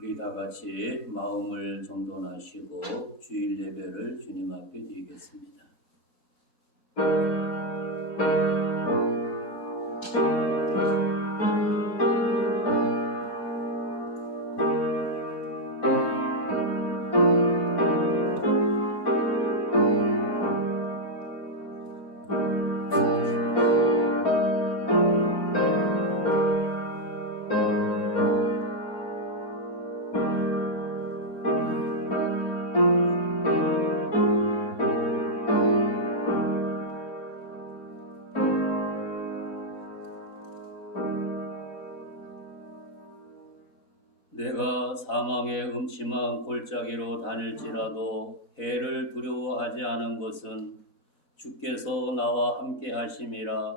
우리 다 같이 마음을 정돈하시고 주일 예배를 주님 앞에 드리겠습니다. 내가 사망의 음침한 골짜기로 다닐지라도 해를 두려워하지 않은 것은 주께서 나와 함께 하심이라.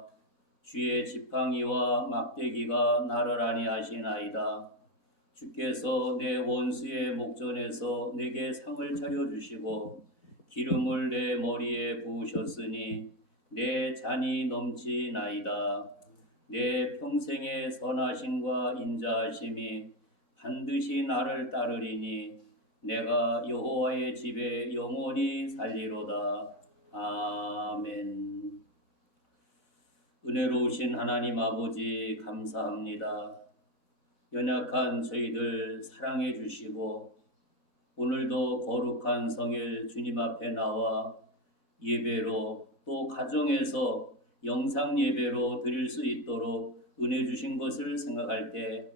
주의 지팡이와 막대기가 나를 안위하시나이다. 주께서 내 원수의 목전에서 내게 상을 차려주시고 기름을 내 머리에 부으셨으니 내 잔이 넘치나이다. 내 평생의 선하심과 인자하심이 반드시 나를 따르리니 내가 여호와의 집에 영원히 살리로다. 아멘. 은혜로우신 하나님 아버지 감사합니다. 연약한 저희들 사랑해 주시고 오늘도 거룩한 성일 주님 앞에 나와 예배로 또 가정에서 영상 예배로 드릴 수 있도록 은혜 주신 것을 생각할 때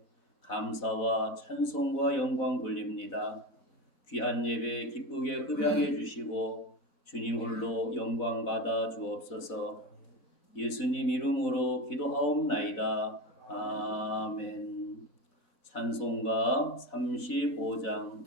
감사와 찬송과 영광 돌립니다. 귀한 예배 기쁘게 흡양해 주시고 주님 홀로 영광 받아 주옵소서. 예수님 이름으로 기도하옵나이다. 아멘. 찬송가 35장.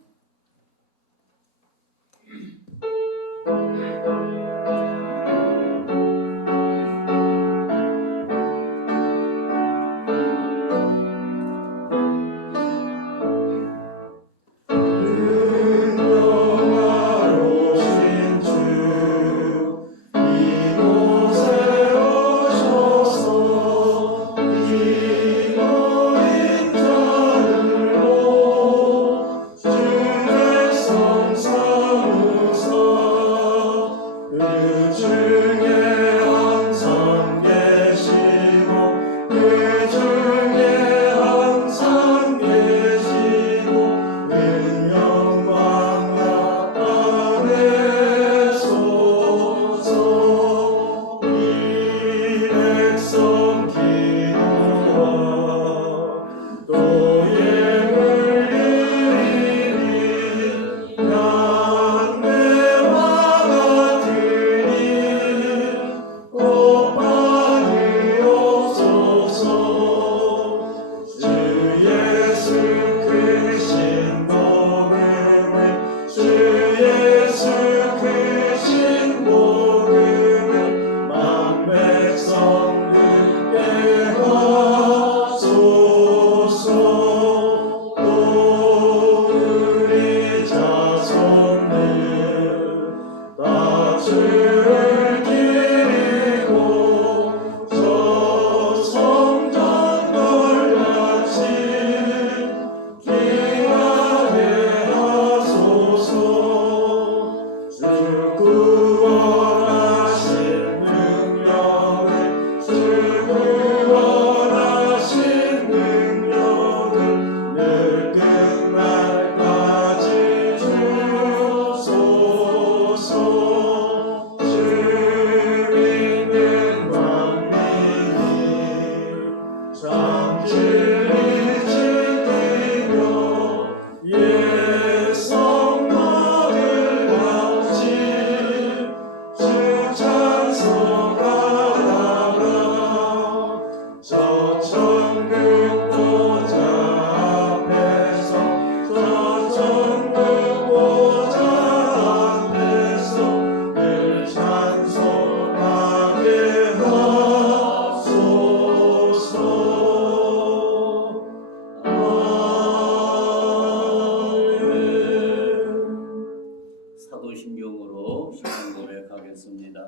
사도신경으로 신앙 고백하겠습니다.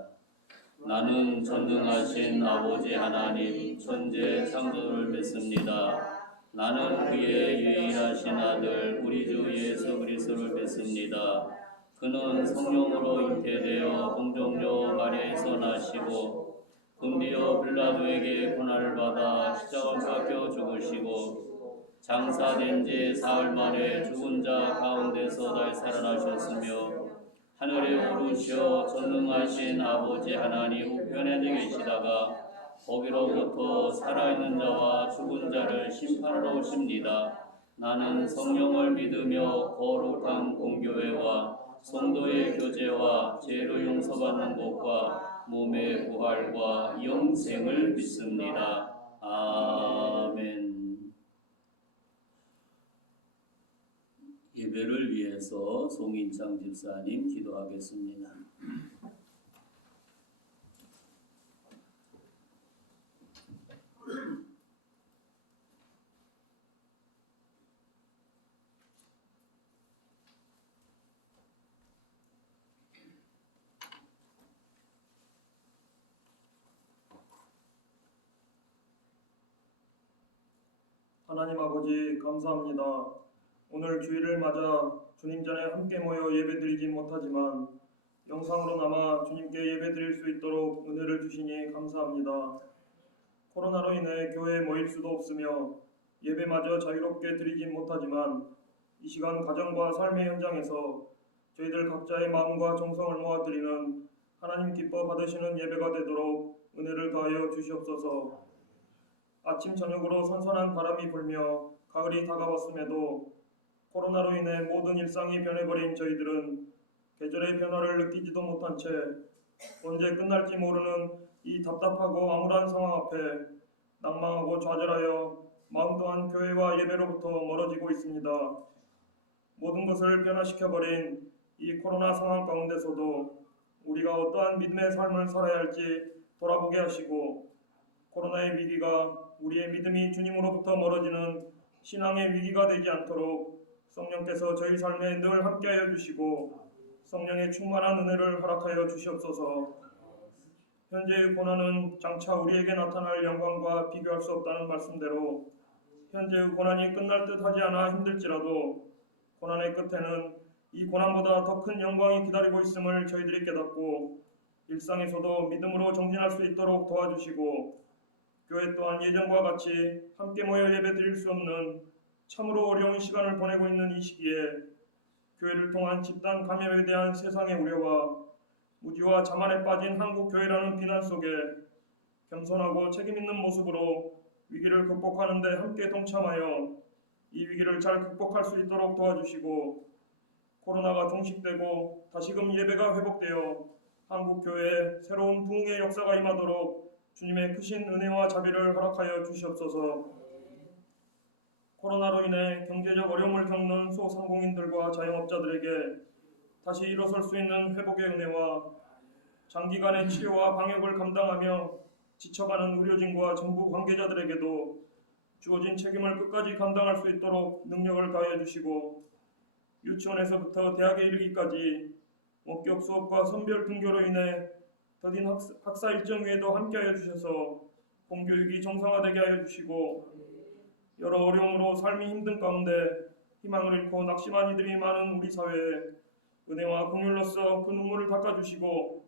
나는 전능하신 아버지 하나님 천재 창조를 믿습니다. 나는 그의 유일하신 아들 우리 주 예수 그리스도를 믿습니다. 그는 성령으로 잉태되어 동정녀 마리아에서 나시고 본디오 빌라도에게 고난을 받아 십자가에 박혀 죽으시고 장사된 지 사흘 만에 죽은 자 가운데서 다시 살아나셨으며 하늘에 오르시어 전능하신 아버지 하나님 우편에 계시다가 거기로부터 살아있는 자와 죽은 자를 심판하러 오십니다. 나는 성령을 믿으며 거룩한 공교회와 성도의 교제와 죄로 용서받는 것과 몸의 부활과 영생을 믿습니다. 아멘. 예배를 위해서 송인창 집사님 기도하겠습니다. 하나님 아버지 감사합니다. 오늘 주일을 맞아 주님 전에 함께 모여 예배드리지 못하지만 영상으로나마 주님께 예배드릴 수 있도록 은혜를 주시니 감사합니다. 코로나로 인해 교회에 모일 수도 없으며 예배마저 자유롭게 드리지 못하지만 이 시간 가정과 삶의 현장에서 저희들 각자의 마음과 정성을 모아드리는 하나님 기뻐 받으시는 예배가 되도록 은혜를 더하여 주시옵소서. 아침 저녁으로 선선한 바람이 불며 가을이 다가왔음에도 코로나로 인해 모든 일상이 변해버린 저희들은 계절의 변화를 느끼지도 못한 채 언제 끝날지 모르는 이 답답하고 암울한 상황 앞에 낭망하고 좌절하여 마음 또한 교회와 예배로부터 멀어지고 있습니다. 모든 것을 변화시켜버린 이 코로나 상황 가운데서도 우리가 어떠한 믿음의 삶을 살아야 할지 돌아보게 하시고 코로나의 위기가 우리의 믿음이 주님으로부터 멀어지는 신앙의 위기가 되지 않도록 성령께서 저희 삶에 늘 함께하여 주시고 성령의 충만한 은혜를 허락하여 주시옵소서. 현재의 고난은 장차 우리에게 나타날 영광과 비교할 수 없다는 말씀대로 현재의 고난이 끝날 듯 하지 않아 힘들지라도 고난의 끝에는 이 고난보다 더 큰 영광이 기다리고 있음을 저희들이 깨닫고 일상에서도 믿음으로 정진할 수 있도록 도와주시고 교회 또한 예전과 같이 함께 모여 예배드릴 수 없는 참으로 어려운 시간을 보내고 있는 이 시기에 교회를 통한 집단 감염에 대한 세상의 우려와 무지와 자만에 빠진 한국 교회라는 비난 속에 겸손하고 책임있는 모습으로 위기를 극복하는 데 함께 동참하여 이 위기를 잘 극복할 수 있도록 도와주시고 코로나가 종식되고 다시금 예배가 회복되어 한국 교회에 새로운 부흥의 역사가 임하도록 주님의 크신 은혜와 자비를 허락하여 주시옵소서. 코로나로 인해 경제적 어려움을 겪는 소상공인들과 자영업자들에게 다시 일어설 수 있는 회복의 은혜와 장기간의 치료와 방역을 감당하며 지쳐가는 의료진과 정부 관계자들에게도 주어진 책임을 끝까지 감당할 수 있도록 능력을 다해 주시고 유치원에서부터 대학에 이르기까지 원격 수업과 선별 등교로 인해 더딘 학사 일정 외에도 함께하여 주셔서 공교육이 정상화되게 하여 주시고 여러 어려움으로 삶이 힘든 가운데 희망을 잃고 낙심한 이들이 많은 우리 사회에 은혜와 긍휼로써 그 눈물을 닦아주시고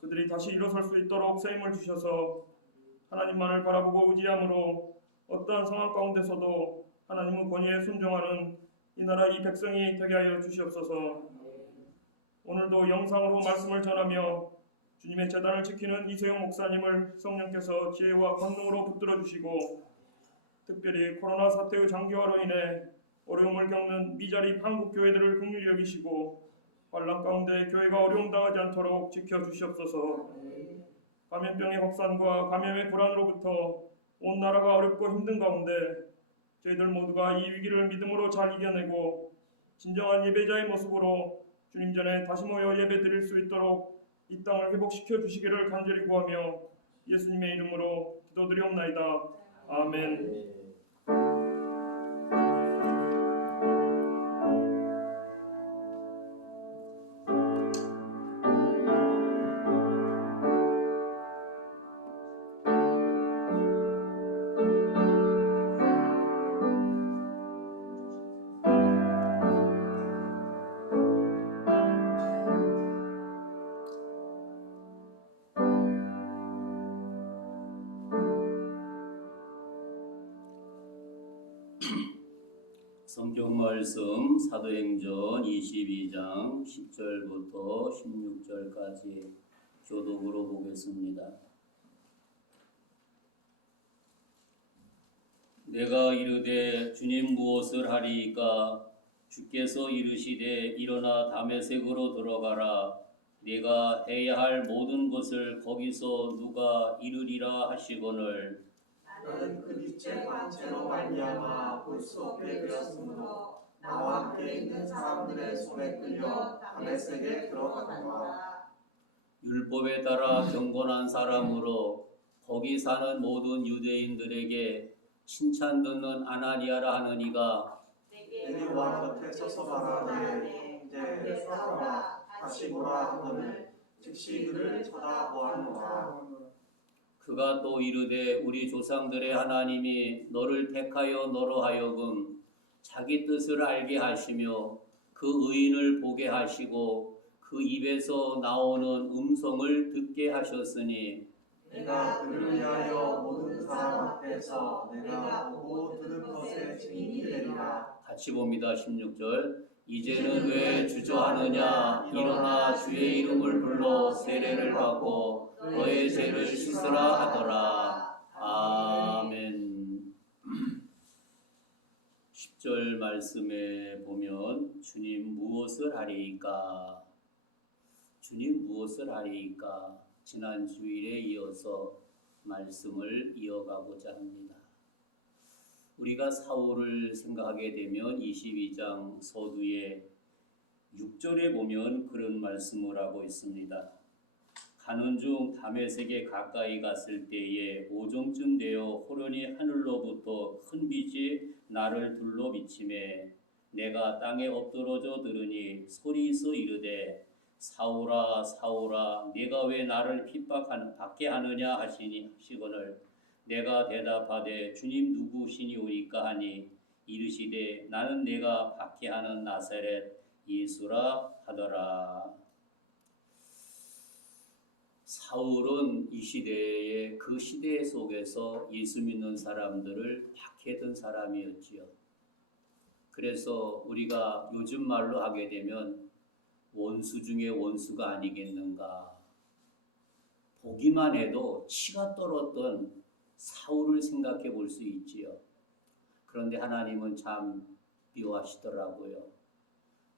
그들이 다시 일어설 수 있도록 세임을 주셔서 하나님만을 바라보고 의지함으로 어떠한 상황 가운데서도 하나님의 권위에 순종하는 이 나라 이 백성이 되게 하여 주시옵소서. 오늘도 영상으로 말씀을 전하며 주님의 제단을 지키는 이세용 목사님을 성령께서 지혜와 권능으로 붙들어 주시고 특별히 코로나 사태의 장기화로 인해 어려움을 겪는 미자립 한국 교회들을 긍휼히 여기시고 환난 가운데 교회가 어려움 당하지 않도록 지켜주시옵소서. 감염병의 확산과 감염의 불안으로부터 온 나라가 어렵고 힘든 가운데 저희들 모두가 이 위기를 믿음으로 잘 이겨내고 진정한 예배자의 모습으로 주님 전에 다시 모여 예배 드릴 수 있도록 이 땅을 회복시켜 주시기를 간절히 구하며 예수님의 이름으로 기도드리옵나이다. 아멘. 성경 말씀 사도행전 22장 10절부터 16절까지 교독으로 보겠습니다. 내가 이르되 주님 무엇을 하리이까? 주께서 이르시되 일어나 다메섹으로 들어가라. 네가 해야 할 모든 것을 거기서 누가 이르리라 하시거늘 나는 그 빛의 광채로 말미암아 볼 수 없게 되었으므로 나와 함께 있는 사람들의 손에 끌려 다메섹에 들어가노라. 율법에 따라 경건한 사람으로 거기 사는 모든 유대인들에게 칭찬 듣는 아나니아라 하는 이가 내게 와 곁에 서서 말하되 형제 사람아 다시 보라 하거늘 즉시 그를 쳐다보았노라. 그가 또 이르되 우리 조상들의 하나님이 너를 택하여 너로 하여금 자기 뜻을 알게 하시며 그 의인을 보게 하시고 그 입에서 나오는 음성을 듣게 하셨으니 내가 그를 위하여 모든 사람 앞에서 내가 보고 들은 것의 증인이 되리라. 같이 봅니다. 16절 이제는 왜 주저하느냐 일어나 주의 이름을 불러 세례를 받고 너의 죄를 씻으라 하더라. 아멘. 10절 말씀에 보면 주님 무엇을 하리이까? 주님 무엇을 하리이까? 지난 주일에 이어서 말씀을 이어가고자 합니다. 우리가 사울을 생각하게 되면 22장 서두에 6절에 보면 그런 말씀을 하고 있습니다. 가는 중 다메섹에 가까이 갔을 때에 오정쯤 되어 호련히 하늘로부터 큰 빛이 나를 둘러 비치매 내가 땅에 엎드러져 들으니 소리서 이르되 사울아 사울아 네가 왜 나를 핍박하게 하느냐 하시거늘 내가 대답하되 주님 누구시니오리까 하니 이르시되 나는 내가 박해하는 나사렛 예수라 하더라. 사울은 이 시대에 그 시대 속에서 예수 믿는 사람들을 박해던 사람이었지요. 그래서 우리가 요즘 말로 하게 되면 원수 중에 원수가 아니겠는가. 보기만 해도 치가 떨었던 사울을 생각해 볼 수 있지요. 그런데 하나님은 참 미워하시더라고요.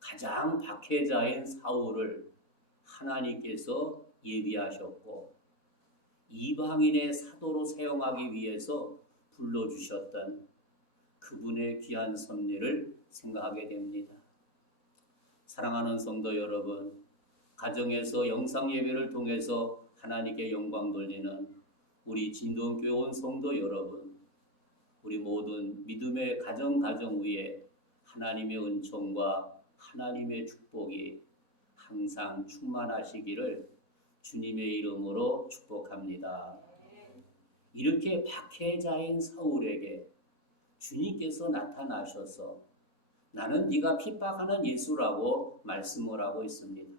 가장 박해자인 사울을 하나님께서 예비하셨고 이방인의 사도로 사용하기 위해서 불러주셨던 그분의 귀한 섭리를 생각하게 됩니다. 사랑하는 성도 여러분, 가정에서 영상 예배를 통해서 하나님께 영광 돌리는 우리 진동교회 온 성도 여러분, 우리 모든 믿음의 가정 위에 하나님의 은총과 하나님의 축복이 항상 충만하시기를 주님의 이름으로 축복합니다. 이렇게 박해자인 사울에게 주님께서 나타나셔서 나는 네가 핍박하는 예수라고 말씀을 하고 있습니다.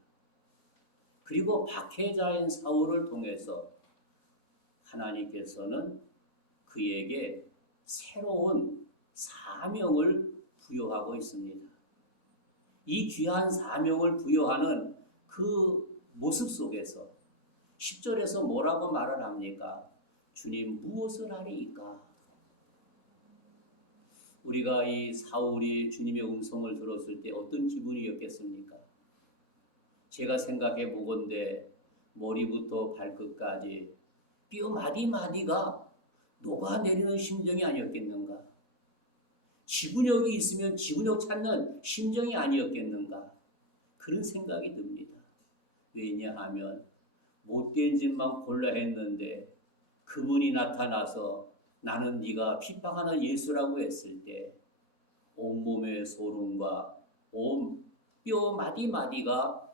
그리고 박해자인 사울을 통해서 하나님께서는 그에게 새로운 사명을 부여하고 있습니다. 이 귀한 사명을 부여하는 그 모습 속에서 10절에서 뭐라고 말을 합니까? 주님 무엇을 하리이까? 우리가 이 사울이 주님의 음성을 들었을 때 어떤 기분이었겠습니까? 제가 생각해 보건대 머리부터 발끝까지 뼈 마디마디가 녹아내리는 심정이 아니었겠는가? 지구력이 있으면 지구력 찾는 심정이 아니었겠는가? 그런 생각이 듭니다. 왜냐하면 못된 짓만 골라 했는데 그분이 나타나서 나는 네가 핍박하는 예수라고 했을 때 온몸의 소름과 온 뼈 마디마디가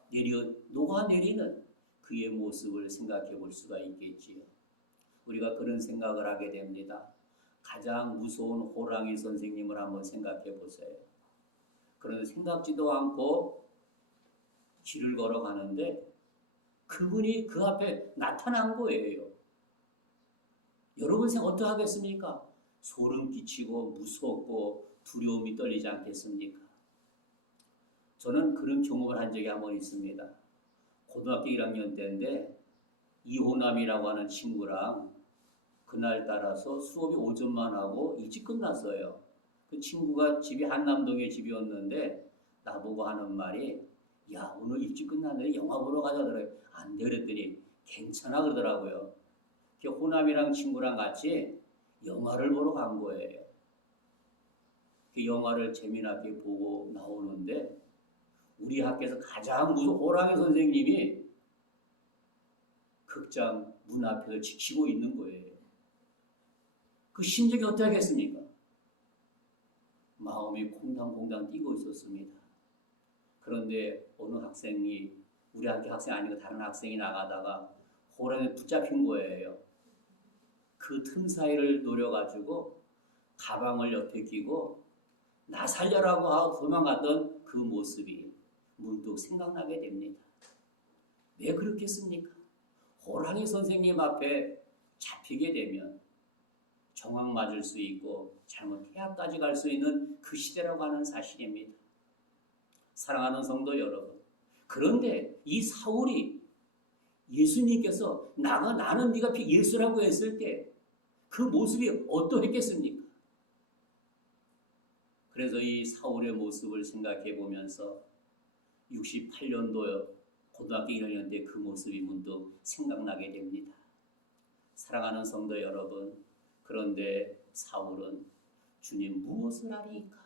녹아내리는 그의 모습을 생각해 볼 수가 있겠지요. 우리가 그런 생각을 하게 됩니다. 가장 무서운 호랑이 선생님을 한번 생각해 보세요. 그런 생각지도 않고 길을 걸어가는데 그분이 그 앞에 나타난 거예요. 여러분 생각 어떻게 하겠습니까? 소름 끼치고 무섭고 두려움이 떨리지 않겠습니까? 저는 그런 경험을 한 적이 한 번 있습니다. 고등학교 1학년 때인데 이호남이라고 하는 친구랑 그날따라서 수업이 오전만 하고 일찍 끝났어요. 그 친구가 집이 한남동에 집이었는데 나보고 하는 말이 야 오늘 일찍 끝났는데 영화 보러 가자 그래. 안 돼 그랬더니 괜찮아 그러더라고요. 그 호남이랑 친구랑 같이 영화를 보러 간 거예요. 그 영화를 재미나게 보고 나오는데 우리 학교에서 가장 무서운 호랑이 선생님이 극장 문 앞에서 지키고 있는 거예요. 그 심정이 어떻게 하겠습니까? 마음이 콩당콩당 뛰고 있었습니다. 그런데 어느 학생이 우리 학교 학생 아니고 다른 학생이 나가다가 호랑이에 붙잡힌 거예요. 그 틈 사이를 노려가지고 가방을 옆에 끼고 나 살려라고 하고 도망갔던 그 모습이 문득 생각나게 됩니다. 왜 그렇겠습니까? 호랑이 선생님 앞에 잡히게 되면 정황 맞을 수 있고 잘못 태학까지 갈 수 있는 그 시대라고 하는 사실입니다. 사랑하는 성도 여러분, 그런데 이 사울이 예수님께서 나는 네가 예수라고 했을 때 그 모습이 어떠했겠습니까? 그래서 이 사울의 모습을 생각해 보면서 68년도 고등학교 1학년 때 그 모습이 문득 생각나게 됩니다. 사랑하는 성도 여러분, 그런데 사울은 주님 무엇을 하리이까?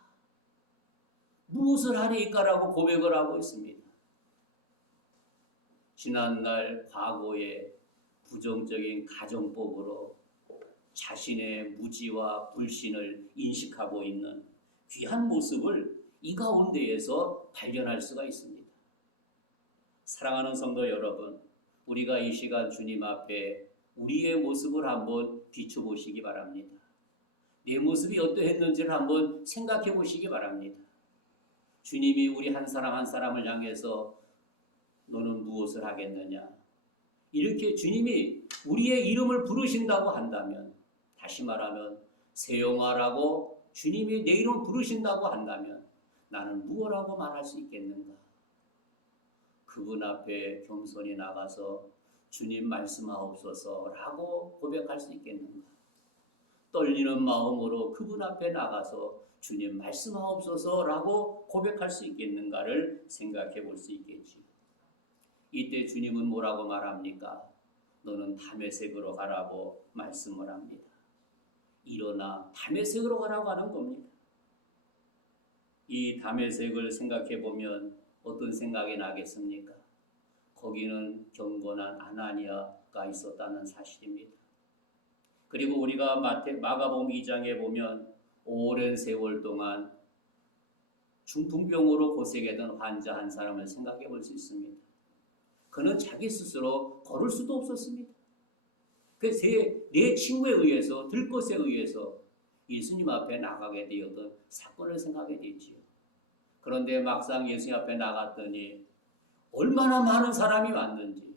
무엇을 하리이까라고 고백을 하고 있습니다. 지난날 과거의 부정적인 가정법으로 자신의 무지와 불신을 인식하고 있는 귀한 모습을 이 가운데에서 발견할 수가 있습니다. 사랑하는 성도 여러분, 우리가 이 시간 주님 앞에 우리의 모습을 한번 비춰보시기 바랍니다. 내 모습이 어떠했는지를 한번 생각해 보시기 바랍니다. 주님이 우리 한 사람 한 사람을 향해서 너는 무엇을 하겠느냐? 이렇게 주님이 우리의 이름을 부르신다고 한다면, 다시 말하면 세용하라고 주님이 내 이름 부르신다고 한다면 나는 무엇라고 말할 수 있겠는가? 그분 앞에 겸손히 나가서 주님 말씀하옵소서라고 고백할 수 있겠는가? 떨리는 마음으로 그분 앞에 나가서 주님 말씀하옵소서라고 고백할 수 있겠는가를 생각해 볼 수 있겠지요. 이때 주님은 뭐라고 말합니까? 너는 다메섹으로 가라고 말씀을 합니다. 일어나 다메섹으로 가라고 하는 겁니다. 이 다메섹을 생각해 보면 어떤 생각이 나겠습니까? 거기는 경건한 아나니아가 있었다는 사실입니다. 그리고 우리가 마가복음 2장에 보면 오랜 세월 동안 중풍병으로 고생했던 환자 한 사람을 생각해 볼 수 있습니다. 그는 자기 스스로 걸을 수도 없었습니다. 그래서 내 친구에 의해서 들것에 의해서 예수님 앞에 나가게 되었던 사건을 생각하게 됐지요. 그런데 막상 예수님 앞에 나갔더니 얼마나 많은 사람이 왔는지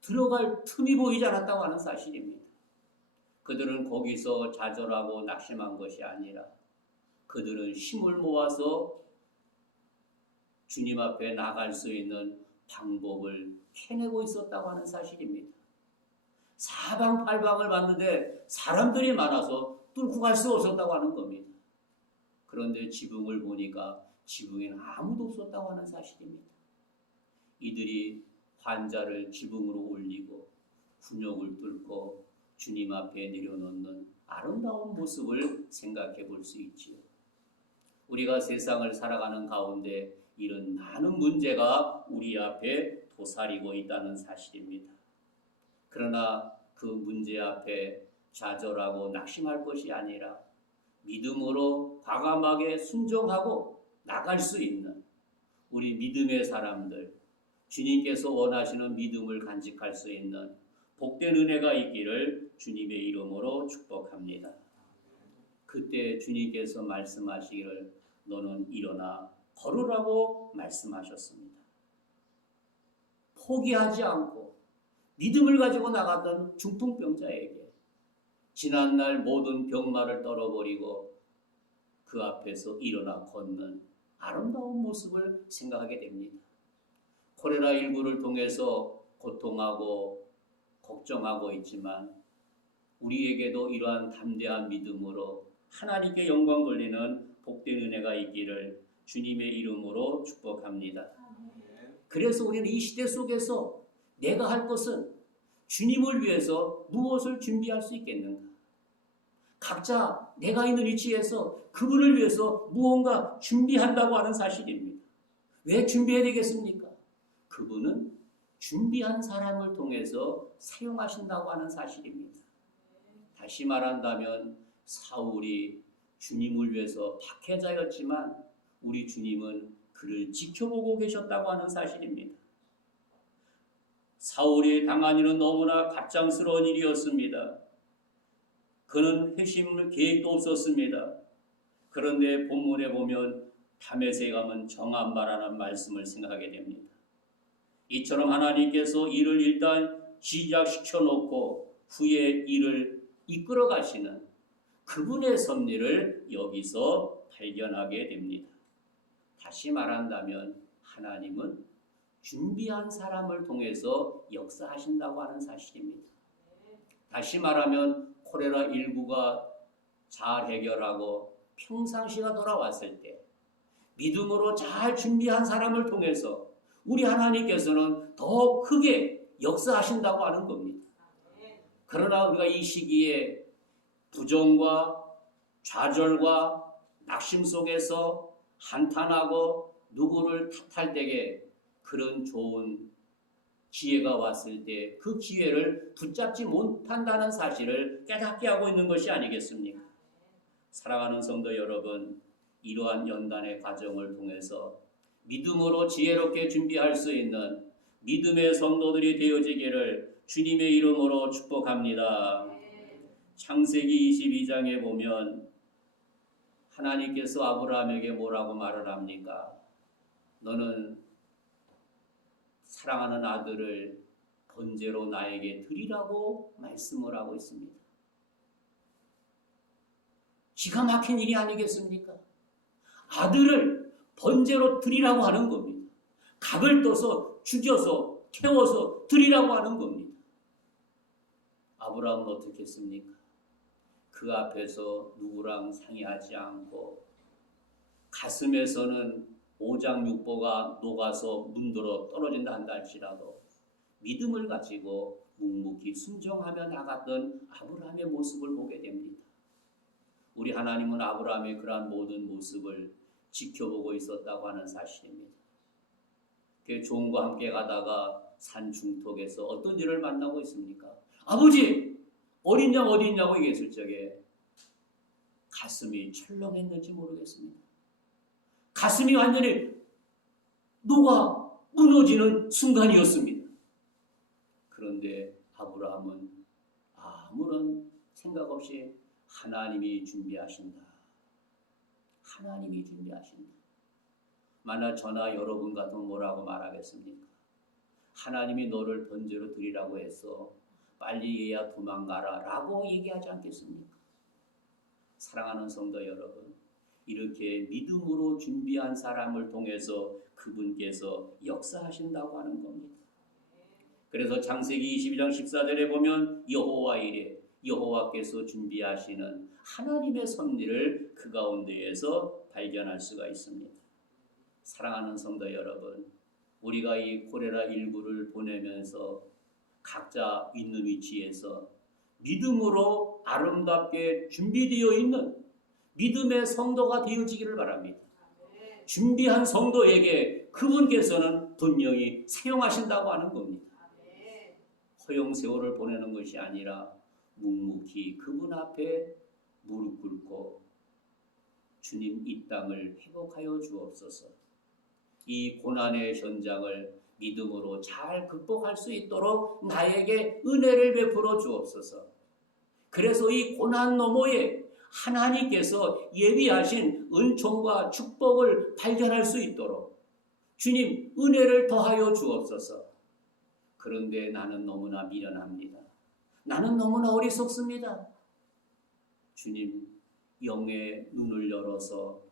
들어갈 틈이 보이지 않았다고 하는 사실입니다. 그들은 거기서 좌절하고 낙심한 것이 아니라 그들은 힘을 모아서 주님 앞에 나갈 수 있는 방법을 캐내고 있었다고 하는 사실입니다. 사방팔방을 봤는데 사람들이 많아서 뚫고 갈 수 없었다고 하는 겁니다. 그런데 지붕을 보니까 지붕에는 아무도 없었다고 하는 사실입니다. 이들이 환자를 지붕으로 올리고 군욕을 뚫고 주님 앞에 내려놓는 아름다운 모습을 생각해 볼 수 있지요. 우리가 세상을 살아가는 가운데 이런 많은 문제가 우리 앞에 도사리고 있다는 사실입니다. 그러나 그 문제 앞에 좌절하고 낙심할 것이 아니라 믿음으로 과감하게 순종하고 나갈 수 있는 우리 믿음의 사람들, 주님께서 원하시는 믿음을 간직할 수 있는 복된 은혜가 있기를 주님의 이름으로 축복합니다. 그때 주님께서 말씀하시기를 너는 일어나 걸으라고 말씀하셨습니다. 포기하지 않고 믿음을 가지고 나갔던 중풍병자에게 지난날 모든 병마를 떨어버리고 그 앞에서 일어나 걷는 아름다운 모습을 생각하게 됩니다. 코로나19를 통해서 고통하고 걱정하고 있지만 우리에게도 이러한 담대한 믿음으로 하나님께 영광 돌리는 복된 은혜가 있기를 주님의 이름으로 축복합니다. 그래서 우리는 이 시대 속에서 내가 할 것은 주님을 위해서 무엇을 준비할 수 있겠는가? 각자 내가 있는 위치에서 그분을 위해서 무언가 준비한다고 하는 사실입니다. 왜 준비해야 되겠습니까? 그분은 준비한 사람을 통해서 사용하신다고 하는 사실입니다. 다시 말한다면 사울이 주님을 위해서 박해자였지만 우리 주님은 그를 지켜보고 계셨다고 하는 사실입니다. 사울이 당한 일은 너무나 갑작스러운 일이었습니다. 그는 회심을 계획도 없었습니다. 그런데 본문에 보면 다메섹에 가면 정한 바라는 말씀을 생각하게 됩니다. 이처럼 하나님께서 일을 일단 시작시켜 놓고 후에 일을 이끌어 가시는 그분의 섭리를 여기서 발견하게 됩니다. 다시 말한다면 하나님은 준비한 사람을 통해서 역사하신다고 하는 사실입니다. 다시 말하면 코로나19가 잘 해결하고 평상시가 돌아왔을 때 믿음으로 잘 준비한 사람을 통해서 우리 하나님께서는 더 크게 역사하신다고 하는 겁니다. 그러나 우리가 이 시기에 부정과 좌절과 낙심 속에서 한탄하고 누구를 탓할 때에 그런 좋은 기회가 왔을 때 그 기회를 붙잡지 못한다는 사실을 깨닫게 하고 있는 것이 아니겠습니까? 사랑하는 성도 여러분, 이러한 연단의 과정을 통해서 믿음으로 지혜롭게 준비할 수 있는 믿음의 성도들이 되어지기를 주님의 이름으로 축복합니다. 창세기 22장에 보면 하나님께서 아브라함에게 뭐라고 말을 합니까? 너는 사랑하는 아들을 번제로 나에게 드리라고 말씀을 하고 있습니다. 기가 막힌 일이 아니겠습니까? 아들을 번제로 드리라고 하는 겁니다. 각을 떠서 죽여서 태워서 드리라고 하는 겁니다. 아브라함은 어떻게 했습니까? 그 앞에서 누구랑 상의하지 않고 가슴에서는 오장육부가 녹아서 문들어 떨어진다 한다 할지라도 믿음을 가지고 묵묵히 순종하며 나갔던 아브라함의 모습을 보게 됩니다. 우리 하나님은 아브라함의 그러한 모든 모습을 지켜보고 있었다고 하는 사실입니다. 그 종과 함께 가다가 산 중턱에서 어떤 일을 만나고 있습니까? 아버지! 어린 양 어디 있냐고 얘기했을 적에 가슴이 철렁했는지 모르겠습니다. 가슴이 완전히 녹아 무너지는 순간이었습니다. 그런데 아브라함은 아무런 생각 없이 하나님이 준비하신다. 하나님이 준비하신다. 만약 저나 여러분 같으면 뭐라고 말하겠습니까? 하나님이 너를 번제로 드리라고 해서 빨리 얘야 도망가라 라고 얘기하지 않겠습니까? 사랑하는 성도 여러분, 이렇게 믿음으로 준비한 사람을 통해서 그분께서 역사하신다고 하는 겁니다. 그래서 창세기 22장 14절에 보면 여호와 이래 여호와께서 준비하시는 하나님의 섭리를 그 가운데에서 발견할 수가 있습니다. 사랑하는 성도 여러분, 우리가 이 코로나19를 보내면서 각자 있는 위치에서 믿음으로 아름답게 준비되어 있는 믿음의 성도가 되어지기를 바랍니다. 준비한 성도에게 그분께서는 분명히 사용하신다고 하는 겁니다. 허영세월을 보내는 것이 아니라 묵묵히 그분 앞에 무릎 꿇고 주님 이 땅을 회복하여 주옵소서. 이 고난의 현장을 믿음으로 잘 극복할 수 있도록 나에게 은혜를 베풀어 주옵소서. 그래서 이 고난 너머에 하나님께서 예비하신 은총과 축복을 발견할 수 있도록 주님 은혜를 더하여 주옵소서. 그런데 나는 너무나 미련합니다. 나는 너무나 어리석습니다. 주님 영의 눈을 열어서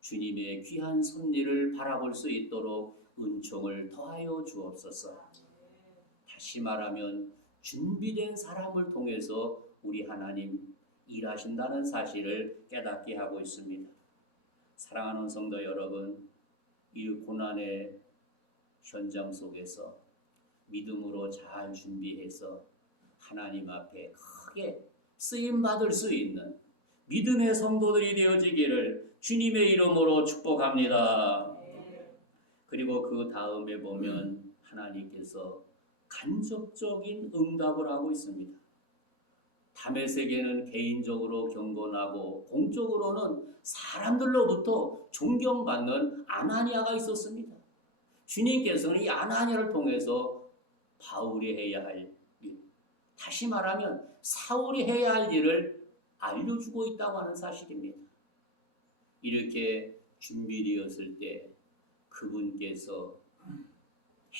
주님의 귀한 섭리를 바라볼 수 있도록 은총을 더하여 주옵소서. 다시 말하면 준비된 사람을 통해서 우리 하나님 일하신다는 사실을 깨닫게 하고 있습니다. 사랑하는 성도 여러분, 이 고난의 현장 속에서 믿음으로 잘 준비해서 하나님 앞에 크게 쓰임받을 수 있는 믿음의 성도들이 되어지기를 주님의 이름으로 축복합니다. 그리고 그 다음에 보면 하나님께서 간접적인 응답을 하고 있습니다. 다메섹에는 개인적으로 경건하고 공적으로는 사람들로부터 존경받는 아나니아가 있었습니다. 주님께서는 이 아나니아를 통해서 바울이 해야 할 일, 다시 말하면 사울이 해야 할 일을 알려주고 있다고 하는 사실입니다. 이렇게 준비되었을 때 그분께서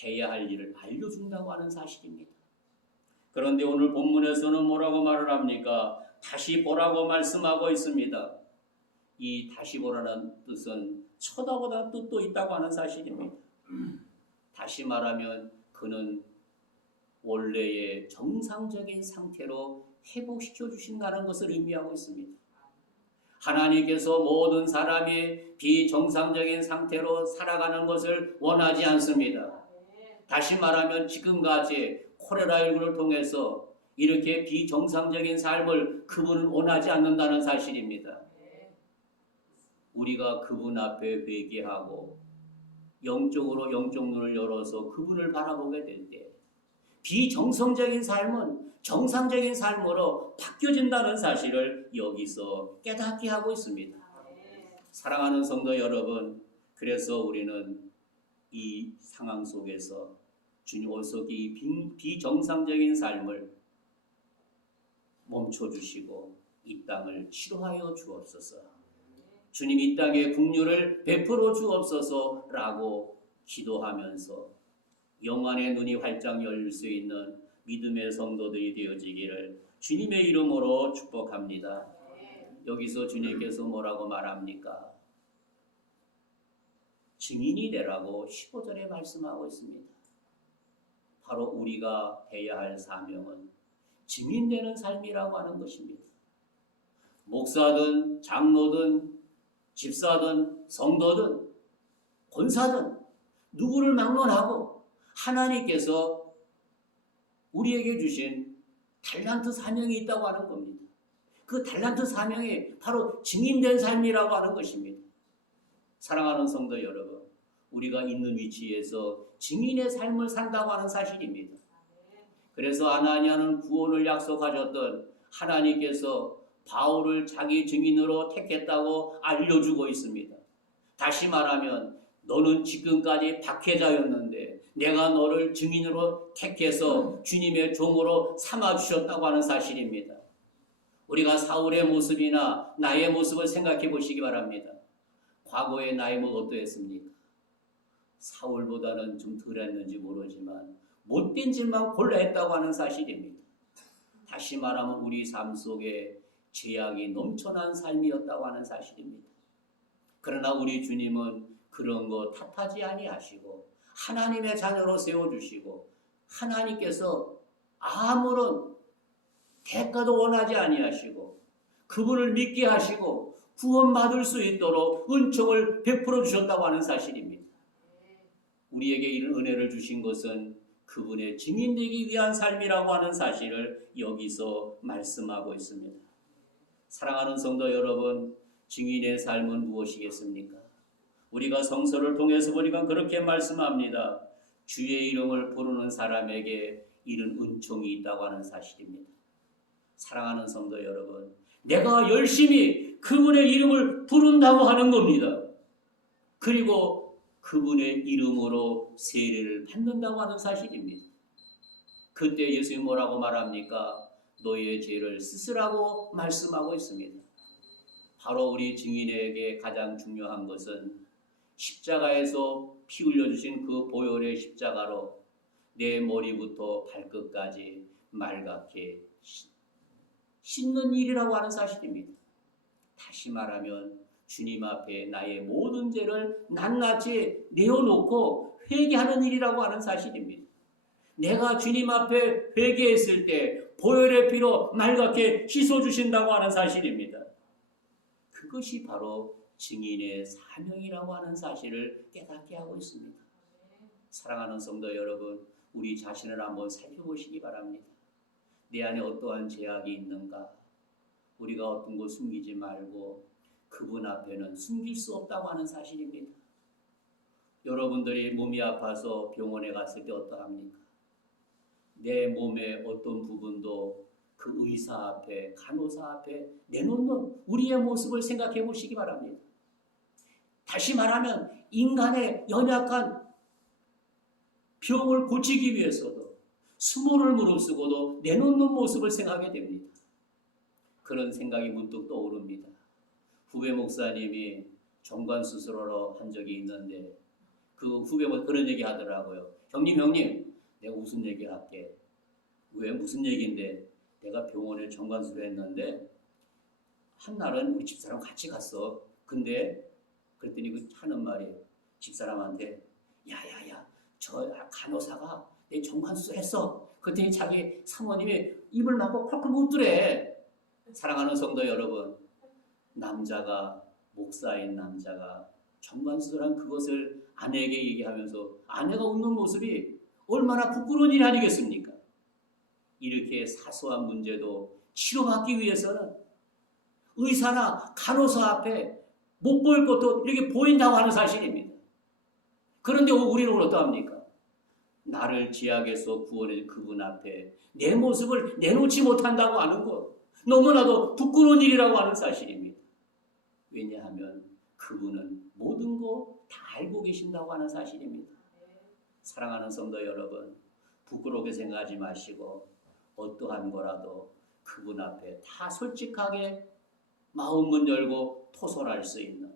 해야 할 일을 알려준다고 하는 사실입니다. 그런데 오늘 본문에서는 뭐라고 말을 합니까? 다시 보라고 말씀하고 있습니다. 이 다시 보라는 뜻은 쳐다보다는 뜻도 있다고 하는 사실입니다. 다시 말하면 그는 원래의 정상적인 상태로 회복시켜 주신다는 것을 의미하고 있습니다. 하나님께서 모든 사람이 비정상적인 상태로 살아가는 것을 원하지 않습니다. 다시 말하면 지금같이 코로나19를 통해서 이렇게 비정상적인 삶을 그분은 원하지 않는다는 사실입니다. 우리가 그분 앞에 회개하고 영적으로 영적 눈을 열어서 그분을 바라보게 될 때 비정상적인 삶은 정상적인 삶으로 바뀌어진다는 사실을 여기서 깨닫게 하고 있습니다. 사랑하는 성도 여러분, 그래서 우리는 이 상황 속에서 주님 어서 이 비정상적인 삶을 멈춰주시고 이 땅을 치료하여 주옵소서. 주님 이 땅에 긍휼을 베풀어 주옵소서라고 기도하면서 영안의 눈이 활짝 열릴 수 있는 믿음의 성도들이 되어지기를 주님의 이름으로 축복합니다. 여기서 주님께서 뭐라고 말합니까? 증인이 되라고 15절에 말씀하고 있습니다. 바로 우리가 해야 할 사명은 증인되는 삶이라고 하는 것입니다. 목사든 장로든 집사든 성도든 권사든 누구를 막론하고 하나님께서 우리에게 주신 달란트 사명이 있다고 하는 겁니다. 그 달란트 사명이 바로 증인된 삶이라고 하는 것입니다. 사랑하는 성도 여러분, 우리가 있는 위치에서 증인의 삶을 산다고 하는 사실입니다. 그래서 아나니아는 구원을 약속하셨던 하나님께서 바울을 자기 증인으로 택했다고 알려주고 있습니다. 다시 말하면 너는 지금까지 박해자였는데 내가 너를 증인으로 택해서 주님의 종으로 삼아주셨다고 하는 사실입니다. 우리가 사울의 모습이나 나의 모습을 생각해 보시기 바랍니다. 과거의 나의 모습 어떠했습니까? 사울보다는 좀 덜했는지 모르지만 못된 짓만 골라 했다고 하는 사실입니다. 다시 말하면 우리 삶 속에 죄악이 넘쳐난 삶이었다고 하는 사실입니다. 그러나 우리 주님은 그런 거 탓하지 아니하시고 하나님의 자녀로 세워주시고 하나님께서 아무런 대가도 원하지 아니하시고 그분을 믿게 하시고 구원받을 수 있도록 은총을 베풀어 주셨다고 하는 사실입니다. 우리에게 이런 은혜를 주신 것은 그분의 증인되기 위한 삶이라고 하는 사실을 여기서 말씀하고 있습니다. 사랑하는 성도 여러분, 증인의 삶은 무엇이겠습니까? 우리가 성서를 통해서 보니까 그렇게 말씀합니다. 주의 이름을 부르는 사람에게 이런 은총이 있다고 하는 사실입니다. 사랑하는 성도 여러분, 내가 열심히 그분의 이름을 부른다고 하는 겁니다. 그리고 그분의 이름으로 세례를 받는다고 하는 사실입니다. 그때 예수님이 뭐라고 말합니까? 너의 죄를 씻으라고 말씀하고 있습니다. 바로 우리 증인에게 가장 중요한 것은 십자가에서 피 흘려주신 그 보혈의 십자가로 내 머리부터 발끝까지 말갛게 씻는 일이라고 하는 사실입니다. 다시 말하면 주님 앞에 나의 모든 죄를 낱낱이 내어놓고 회개하는 일이라고 하는 사실입니다. 내가 주님 앞에 회개했을 때 보혈의 피로 맑게 씻어주신다고 하는 사실입니다. 그것이 바로 증인의 사명이라고 하는 사실을 깨닫게 하고 있습니다. 사랑하는 성도 여러분, 우리 자신을 한번 살펴보시기 바랍니다. 내 안에 어떠한 죄악이 있는가? 우리가 어떤 것 숨기지 말고 그분 앞에는 숨길 수 없다고 하는 사실입니다. 여러분들이 몸이 아파서 병원에 갔을 때 어떠합니까? 내 몸의 어떤 부분도 그 의사 앞에, 간호사 앞에 내놓는 우리의 모습을 생각해 보시기 바랍니다. 다시 말하면 인간의 연약한 병을 고치기 위해서도 수모를 무릅쓰고도 내놓는 모습을 생각하게 됩니다. 그런 생각이 문득 떠오릅니다. 후배 목사님이 정관 수술하러 한 적이 있는데 그 후배 목사 그런 얘기 하더라고요. 형님, 내가 무슨 얘기 할게. 왜 무슨 얘기인데 내가 병원에 정관 수술했는데 한날은 우리 집사람 같이 갔어. 근데 그랬더니 그 하는 말이 집사람한테 야야야 저 간호사가 내 정관 수술했어. 그랬더니 자기 사모님이 입을 막고 콜콜 웃더래. 사랑하는 성도 여러분, 남자가 목사인 남자가 정관 수술한 그것을 아내에게 얘기하면서 아내가 웃는 모습이 얼마나 부끄러운 일이 아니겠습니까? 이렇게 사소한 문제도 치료받기 위해서는 의사나 간호사 앞에 못 보일 것도 이렇게 보인다고 하는 사실입니다. 그런데 우리는 어떠합니까? 나를 죄악에서 구원해 그분 앞에 내 모습을 내놓지 못한다고 하는 것, 너무나도 부끄러운 일이라고 하는 사실입니다. 왜냐하면 그분은 모든 거 다 알고 계신다고 하는 사실입니다. 사랑하는 성도 여러분, 부끄럽게 생각하지 마시고 어떠한 거라도 그분 앞에 다 솔직하게 마음문 열고 토설할 수 있는,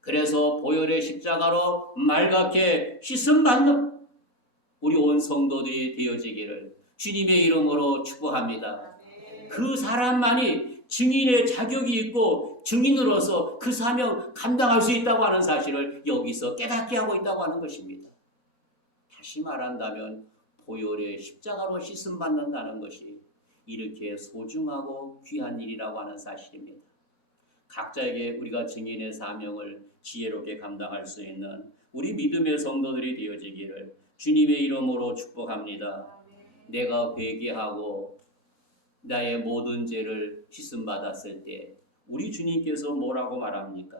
그래서 보혈의 십자가로 맑게 씻음 받는 우리 온 성도들이 되어지기를 주님의 이름으로 축복합니다. 그 사람만이 증인의 자격이 있고 증인으로서 그 사명 감당할 수 있다고 하는 사실을 여기서 깨닫게 하고 있다고 하는 것입니다. 다시 말한다면 보혈의 십자가로 씻음 받는다는 것이 이렇게 소중하고 귀한 일이라고 하는 사실입니다. 각자에게 우리가 증인의 사명을 지혜롭게 감당할 수 있는 우리 믿음의 성도들이 되어지기를 주님의 이름으로 축복합니다. 내가 회개하고 나의 모든 죄를 씻음 받았을 때 우리 주님께서 뭐라고 말합니까?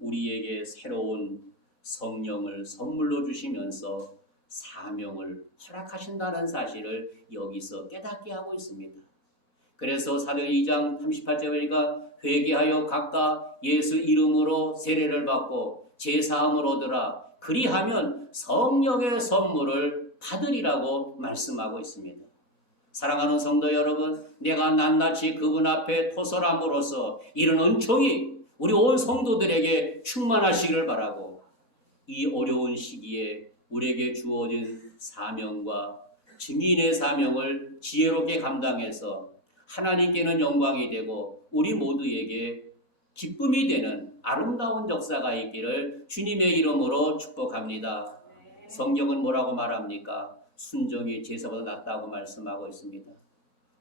우리에게 새로운 성령을 선물로 주시면서 사명을 허락하신다는 사실을 여기서 깨닫게 하고 있습니다. 그래서 사도행 2장 38절에 보니까 회개하여 각각 예수 이름으로 세례를 받고 제사함을 얻으라. 그리하면 성령의 선물을 받으리라고 말씀하고 있습니다. 사랑하는 성도 여러분, 내가 낱낱이 그분 앞에 토설함으로써 이런 은총이 우리 온 성도들에게 충만하시기를 바라고, 이 어려운 시기에 우리에게 주어진 사명과 증인의 사명을 지혜롭게 감당해서 하나님께는 영광이 되고 우리 모두에게 기쁨이 되는 아름다운 역사가 있기를 주님의 이름으로 축복합니다. 성경은 뭐라고 말합니까? 순종이 제사보다 낫다고 말씀하고 있습니다.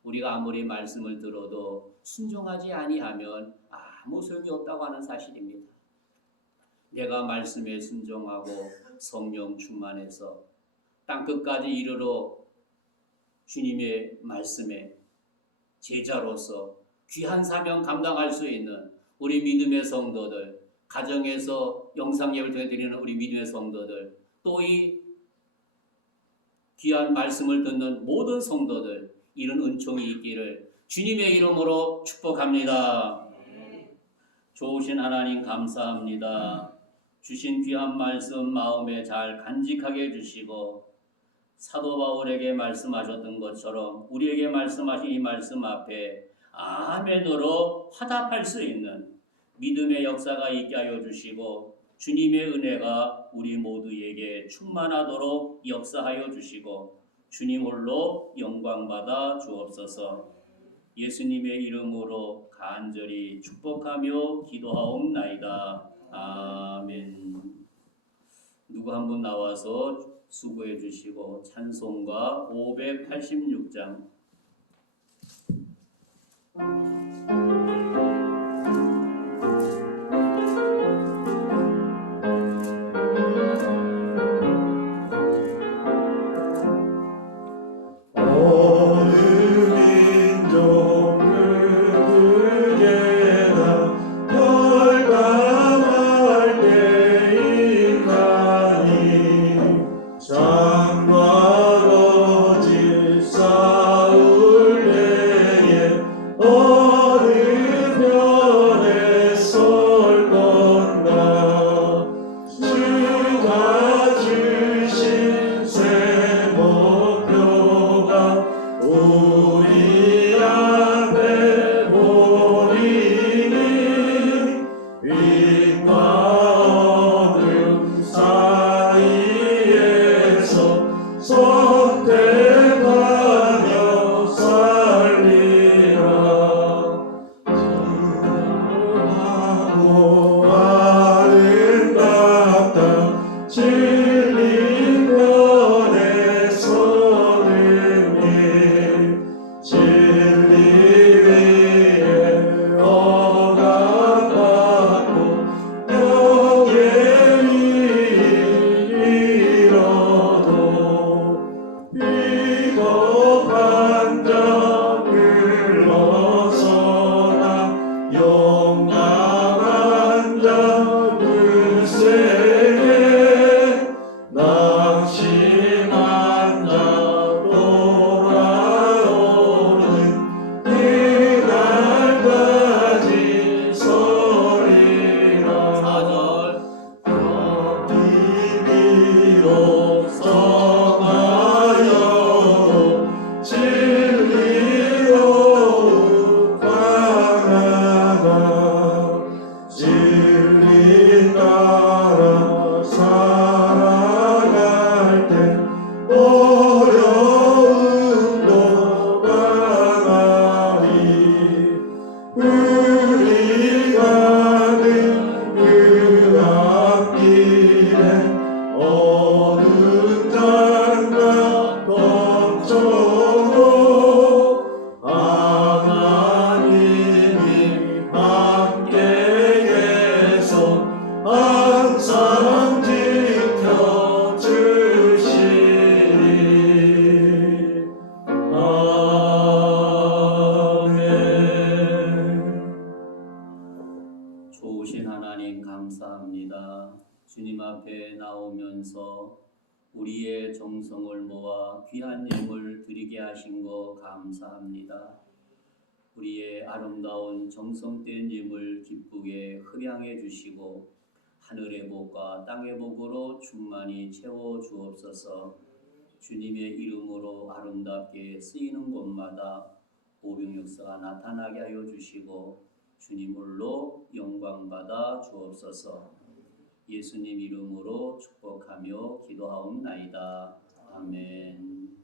우리가 아무리 말씀을 들어도 순종하지 아니하면 아무 소용이 없다고 하는 사실입니다. 내가 말씀에 순종하고 성령 충만해서 땅끝까지 이르러 주님의 말씀에 제자로서 귀한 사명 감당할 수 있는 우리 믿음의 성도들, 가정에서 영상 예배를 통해 드리는 우리 믿음의 성도들, 또 이 귀한 말씀을 듣는 모든 성도들, 이런 은총이 있기를 주님의 이름으로 축복합니다. 좋으신 하나님 감사합니다. 주신 귀한 말씀 마음에 잘 간직하게 해주시고 사도 바울에게 말씀하셨던 것처럼 우리에게 말씀하신 이 말씀 앞에 아멘으로 화답할 수 있는 믿음의 역사가 있게 하여 주시고 주님의 은혜가 우리 모두에게 충만하도록 역사하여 주시고 주님 홀로 영광받아 주옵소서. 예수님의 이름으로 간절히 축복하며 기도하옵나이다. 아멘. 누구 한 분 나와서 수고해 주시고 찬송가 586장 좋으신 하나님 감사합니다. 주님 앞에 나오면서 우리의 정성을 모아 귀한 예물 드리게 하신 거 감사합니다. 우리의 아름다운 정성된 예물 기쁘게 흡양해 주시고 하늘의 복과 땅의 복으로 충만히 채워 주옵소서. 주님의 이름으로 아름답게 쓰이는 곳마다 오병 역사가 나타나게 하여 주시고 주님 홀로 영광받아 주옵소서. 예수님 이름으로 축복하며 기도하옵나이다. 아멘.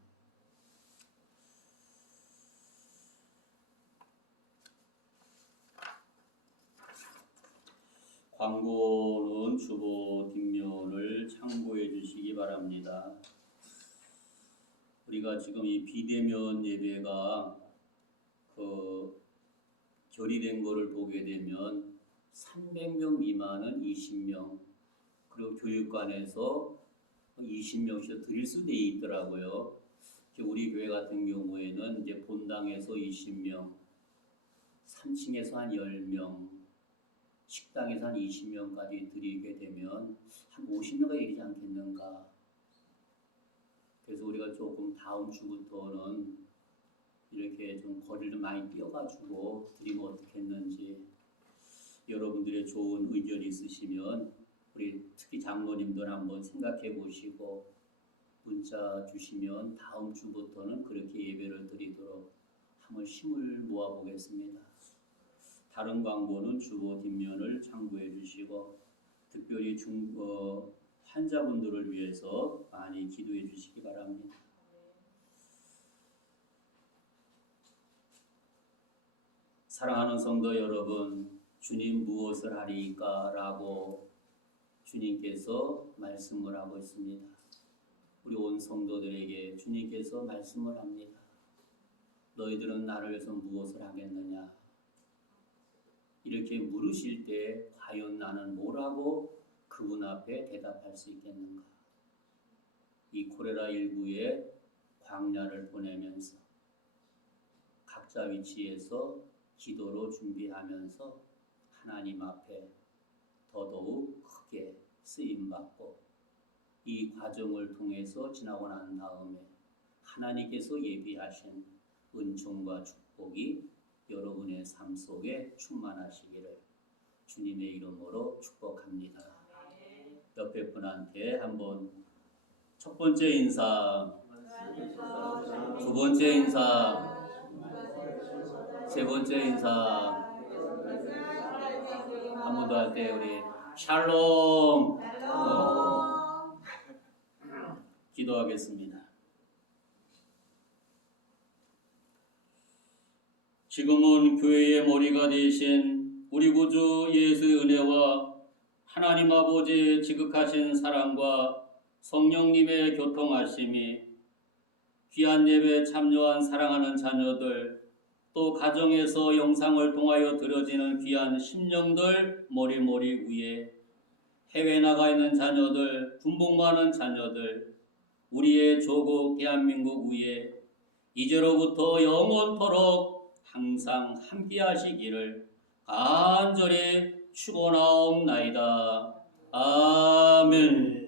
광고는 주보 뒷면을 참고해 주시기 바랍니다. 우리가 지금 이 비대면 예배가 결의된 거를 보게 되면 300명 미만은 20명, 그리고 교육관에서 20명씩 드릴 수 돼 있더라고요. 우리 교회 같은 경우에는 이제 본당에서 20명, 3층에서 한 10명, 식당에서 한 20명까지 드리게 되면 한 50명가 되지 않겠는가. 그래서 우리가 조금 다음 주부터는 이렇게 좀 거리를 좀 많이 뛰어가지고 드리면 어떻겠는지 여러분들의 좋은 의견이 있으시면 우리 특히 장로님들 한번 생각해 보시고 문자 주시면 다음 주부터는 그렇게 예배를 드리도록 한번 힘을 모아 보겠습니다. 다른 광고는 주보 뒷면을 참고해 주시고 특별히 환자분들을 위해서 많이 기도해 주시기 바랍니다. 사랑하는 성도 여러분, 주님 무엇을 하리까? 라고 주님께서 말씀을 하고 있습니다. 우리 온 성도들에게 주님께서 말씀을 합니다. 너희들은 나를 위해서 무엇을 하겠느냐? 이렇게 물으실 때 과연 나는 뭐라고 그분 앞에 대답할 수 있겠는가? 이 코레라19의 광야를 보내면서 각자 위치에서 기도로 준비하면서 하나님 앞에 더더욱 크게 쓰임받고 이 과정을 통해서 지나고 난 다음에 하나님께서 예비하신 은총과 축복이 여러분의 삶 속에 충만하시기를 주님의 이름으로 축복합니다. 옆에 분한테 한번 첫 번째 인사, 두 번째 인사, 세 번째 인사 한 번 더 할 때 우리 샬롬 기도하겠습니다. 지금은 교회의 머리가 되신 우리 구주 예수의 은혜와 하나님 아버지의 지극하신 사랑과 성령님의 교통하심이 귀한 예배에 참여한 사랑하는 자녀들, 또 가정에서 영상을 통하여 드려지는 귀한 심령들 머리 위에, 해외 나가 있는 자녀들, 군복무하는 자녀들, 우리의 조국 대한민국 위에 이제로부터 영원토록 항상 함께 하시기를 간절히 축원하옵나이다. 아멘.